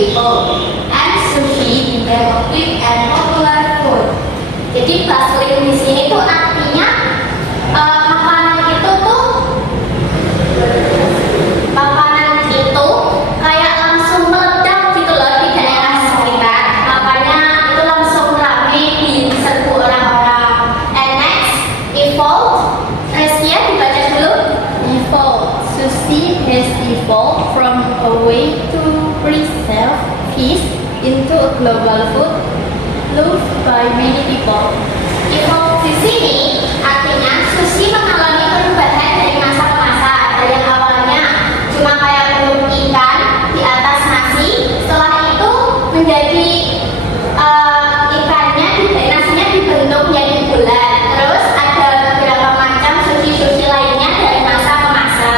people, and sushi became a quick and popular food. Jadi bustling di sini tuh artinya makanan itu kayak langsung meledak gitu loh di daerah sekitar. Makanya itu langsung ramai di serbu orang-orang. And next, evolved. Resia dibaca dulu. Evolved. Sushi has evolved from a way to preserve fish into a global food loved by many people. Evolved di sini artinya sushi mengalami perubahan dari masa ke masa. Dari yang awalnya cuma kayak bentuk ikan di atas nasi, setelah itu menjadi nasinya dibentuk menjadi bulat. Terus ada beberapa macam sushi lainnya dari masa ke masa.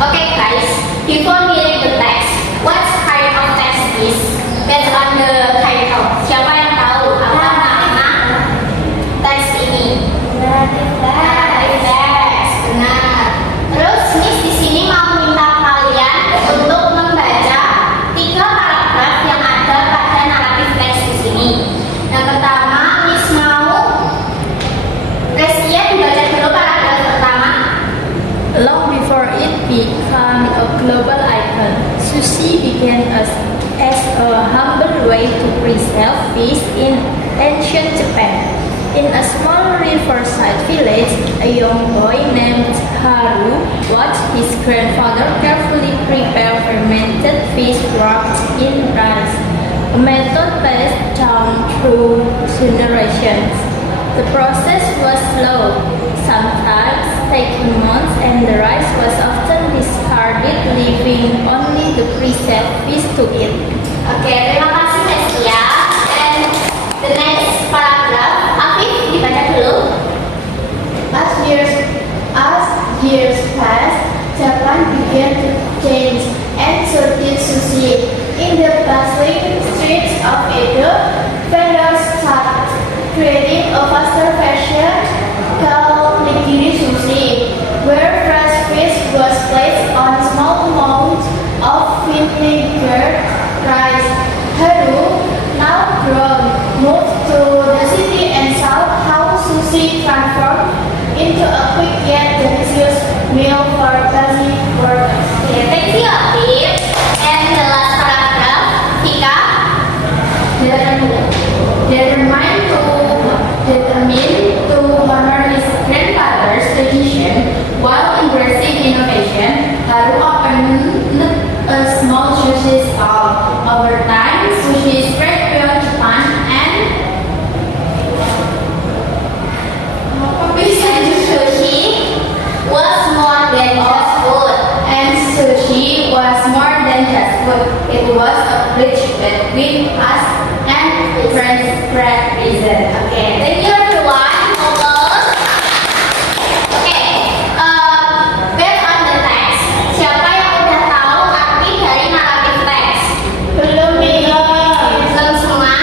Okay guys, before we read the text, what kind of text is based on the title? Siapa yang tahu apa makna teks ini? Narrative text, benar. Terus Miss di sini mau minta kalian untuk membaca 3 paragraf yang ada pada naratif teks di sini. Yang pertama, Miss mau Resia dibaca dulu paragraf pertama. Long before it became a global icon, sushi began as a humble way to preserve fish in ancient Japan. In a small riverside village, a young boy named Haru watched his grandfather carefully prepare fermented fish wrapped in rice, a method passed down through generations. The process was slow, sometimes taking months, and the rice was often discarded, leaving only the preserved fish to eat. Oke, terima kasih Resia. And the next paragraph, Afif dibaca dulu. As years passed, Japan began to change and sorted sushi. In the bustling streets of Edo, vendors started creating a faster fashion called nigiri sushi, where fresh fish was placed on small mounds of vinegar rice. Haru, now grown, moved to the city and saw how sushi transformed into a quick yet delicious meal for busy workers. Okay, thank you Afif. And the last paragraph, Tika. Determined to honor his grandfather's tradition while embracing innovation, Haru opened a small sushi stall. Over time, sushi spread beyond Japan and Sushi was more than just food. And sushi was more than just food. It was a bridge between us and friends reason. Okay, thank you everyone. Almost. Okay, based on the text, siapa yang udah tahu arti dari naratif teks? Belum Belum semua.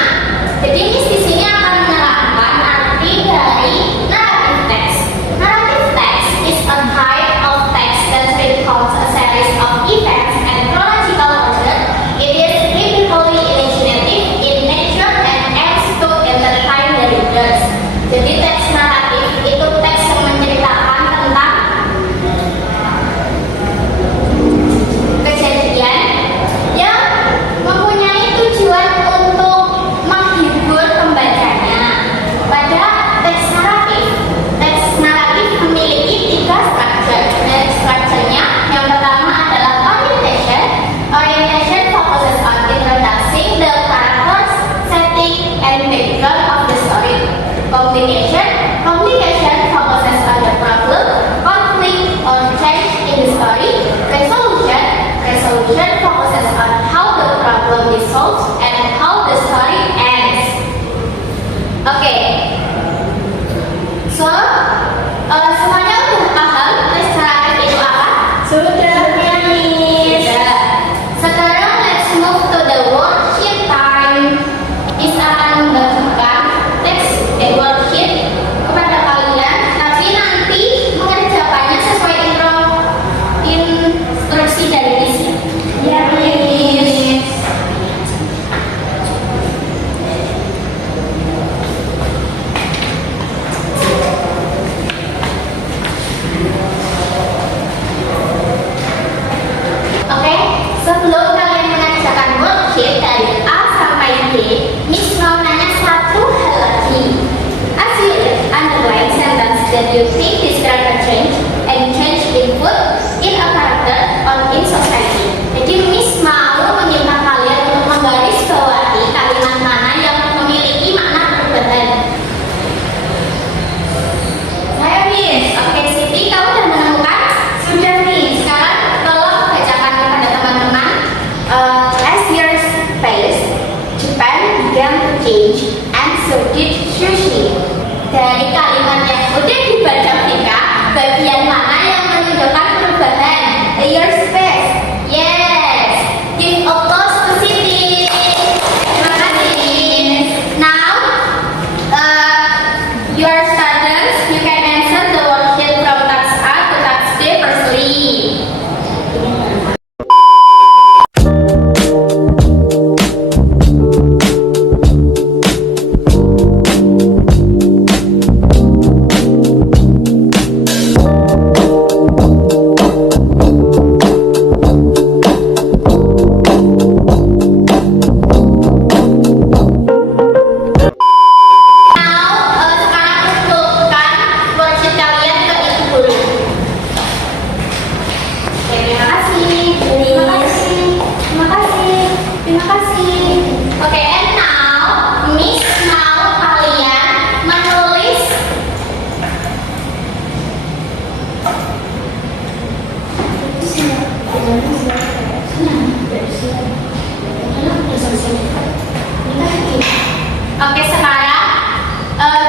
Jadi Miss di sini akan menerangkan arti dari naratif teks. Naratif text is a type of text that recounts a series of events and chronological order. It is typically imaginative in nature and aims to entertain the readers. Jadi teks naratif itu teks yang menceritakan tentang kejadian yang mempunyai tujuan untuk menghibur pembacanya. Pada teks naratif memiliki 3 struktur. Dari strukturnya, yang pertama adalah orientation. Orientation focuses on introducing the characters, setting, and background of the story. Complication focuses on the problem, conflict, or change in the story. Resolution focuses on how the problem is solved and how the story ends. Okay, so semuanya udah paham teks naratif itu apa? Sudah. Miss. Sekarang let's move to the worksheet time. Miss akan membagikan teks worksheet that you think describe a change and change in food, in a character, or in society. Jadi Miss mau meminta kalian untuk menggarisbawahi kalimat mana yang memiliki makna perubahan. Saya Miss. Oke Siti, kamu sudah menemukan? Sudah Miss. Sekarang tolong bacakan kepada teman-teman. As years passed, Japan began to change and so did sushi. Dari kalimat yang udah dibaca Vika, bagian mana yang menunjukkan perubahan? The years passed. Yes. Give applause to Siti. Terima kasih. Now, your students, you can answer the worksheet from task A to task B firstly. Oke, sekarang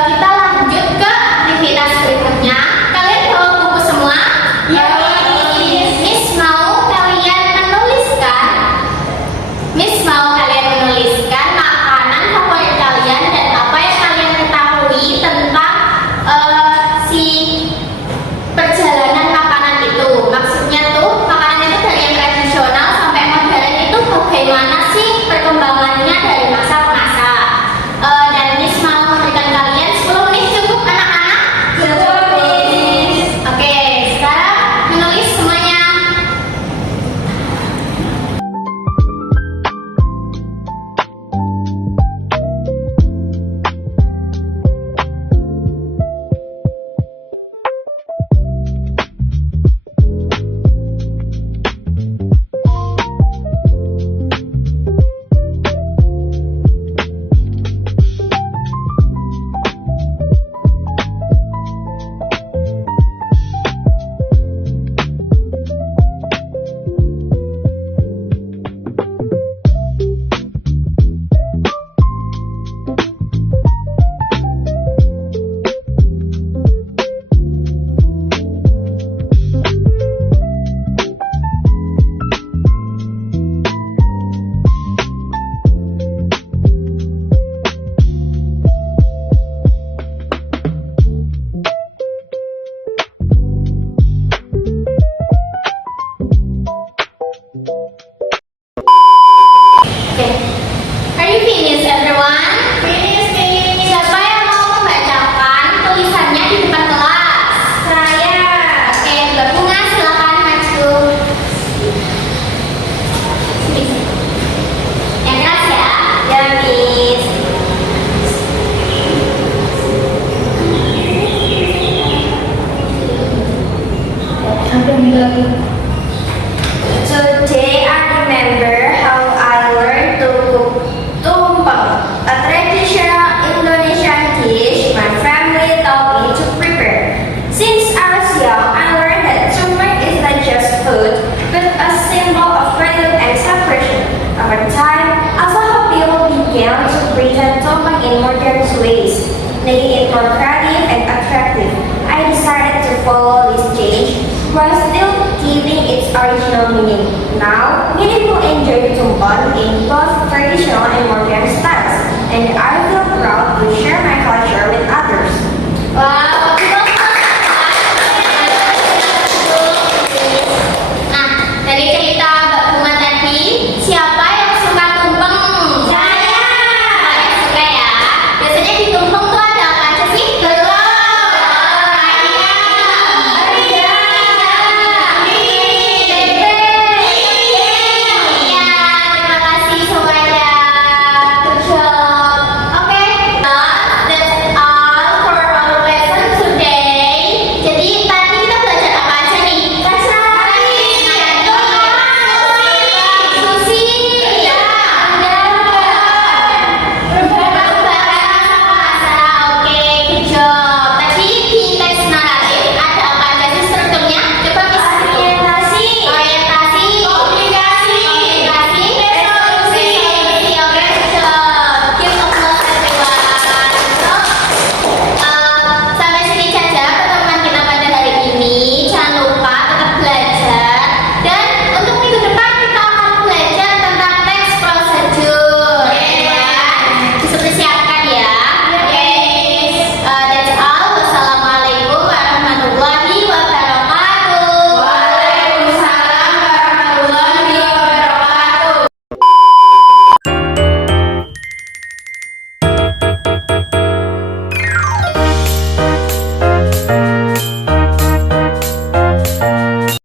kita lanjut ke aktivitas berikutnya. Kalian bawa buku semua? Ya. Miss mau kalian menuliskan makanan favorit kalian dan apa yang kalian ketahui tentang si perjalanan makanan itu. Maksudnya tuh makanan itu dari yang tradisional sampai modern itu bagaimana sih perkembangannya dari masa ke masa. Dan Miss mau memberikan kalian 10 menit cukup anak-anak? Cukup Miss. Oke, sekarang menulis semuanya. Are you finished, everyone? Finish, Miss. Siapa yang mau membacakan tulisannya di depan kelas? Saya. Oke, Mbak Bunga silakan maju. Yang keras ya? Ya, Miss. Today I remember how I learned to cook tumpeng, a traditional Indonesian dish my family taught me to prepare. Since I was young, I learned that tumpeng is not just food, but a symbol of freedom and celebration. Over time, I saw how people began to present tumpeng in modern ways, making it more creative and attractive. I decided to follow this change while still keeping its original meaning. Now, many people enjoy tumpeng in both traditional and modern styles, and I feel proud to share my